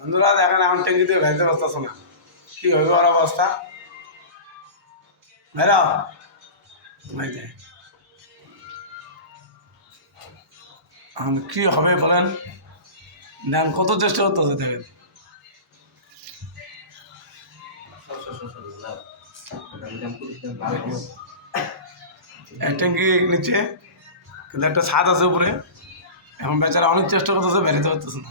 বন্ধুরা দেখেন এখন ট্যাঙ্কিতে ভেজতে পারতেছে না, কি হবে ওর অবস্থা? বেরা এখন কি হবে বলেন? দেন কত চেষ্টা করতেছে দেখেন। এক ট্যাঙ্কি নিচে কিন্তু একটা ছাদ আছে উপরে, এখন বেচারা অনেক চেষ্টা করতেছে, বেরোতে পারতেছে না।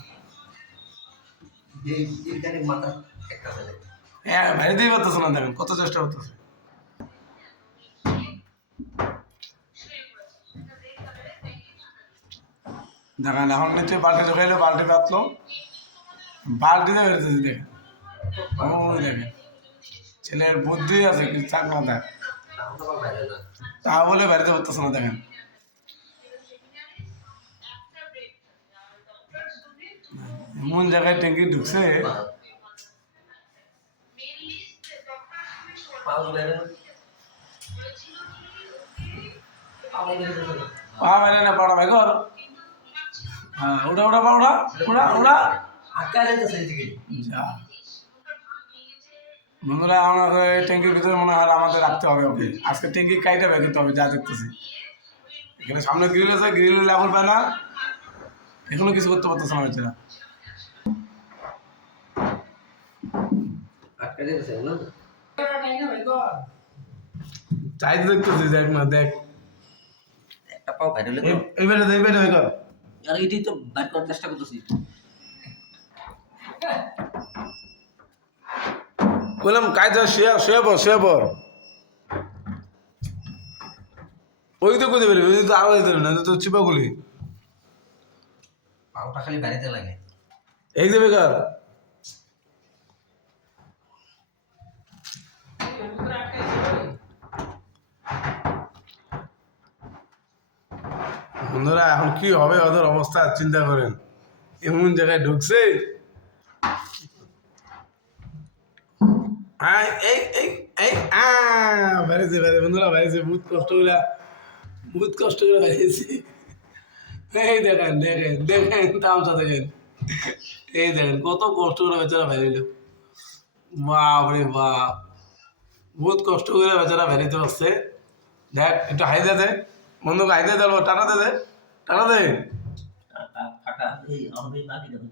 হ্যাঁ বেরোতেই পারতেছে না, দেখেন কত চেষ্টা করতেছে। দেখেন এখন নিচে বালতি ঢুকাইলো, বালতি পাতলো, বালতিতে বেরোতেছে দেখেন। দেখেন ছেলের বুদ্ধি আছে কিছু চাক মাথায়, তা বলে বেরোতে পারতেছে না। দেখেন এমন জায়গায় ট্যাঙ্কি ঢুকছে, পা মেরে না পড়া ভাই ঘর। হ্যাঁ ওটা ওটা ওটা ওটা ওটা যা বন্ধুরা, আমাদের ট্যাঙ্কির ভিতরে মনে হয় আমাদের রাখতে হবে ওকে। আজকে ট্যাঙ্কি কাইটা বের করতে হবে, যা দেখতেছি। এখানে সামনে গ্রিল আছে, গ্রিল লাগল পায় না, এখনো কিছু করতে পারতেছে না বাচ্চারা। চাইতে দেখতেছি, দেখ না দেখ একটা পাও বাইরে হলে এইবারে এইবারে কর। আর এটাই তো বাইর করার চেষ্টা করতেছি। বললাম কায়দা শুয়ে শুয়ে পর, শুয়ে পর। ওই তো করতে পারবি, ওই তো আরো দিতে না তো চিপাগুলি পাওটা খালি বাইরেতে লাগে। এই দেবে কার বন্ধুরা, এখন কি হবে ওদের অবস্থা চিন্তা করেন। এমন জায়গায় ঢুকছে, এই এই এই বেড়েছে বেড়ে বন্ধুরা, বেড়েছে বহুত কষ্ট করে, বহুত কষ্ট করে বেড়েছে। এই দেখেন দেখেন দেখেন তামসা দেখেন, এই দেখেন কত কষ্ট করে বেচারা বেরিয়েল। বাপ রে বাপ, বহুত কষ্ট করে বেচারা বেরিতে পারছে। দেখ একটু হাইদে দে বন্ধুকে, হাইদে দেবো, টাকা দে, টাকা দে। ফাটা এই আমাদের বাকি দেখো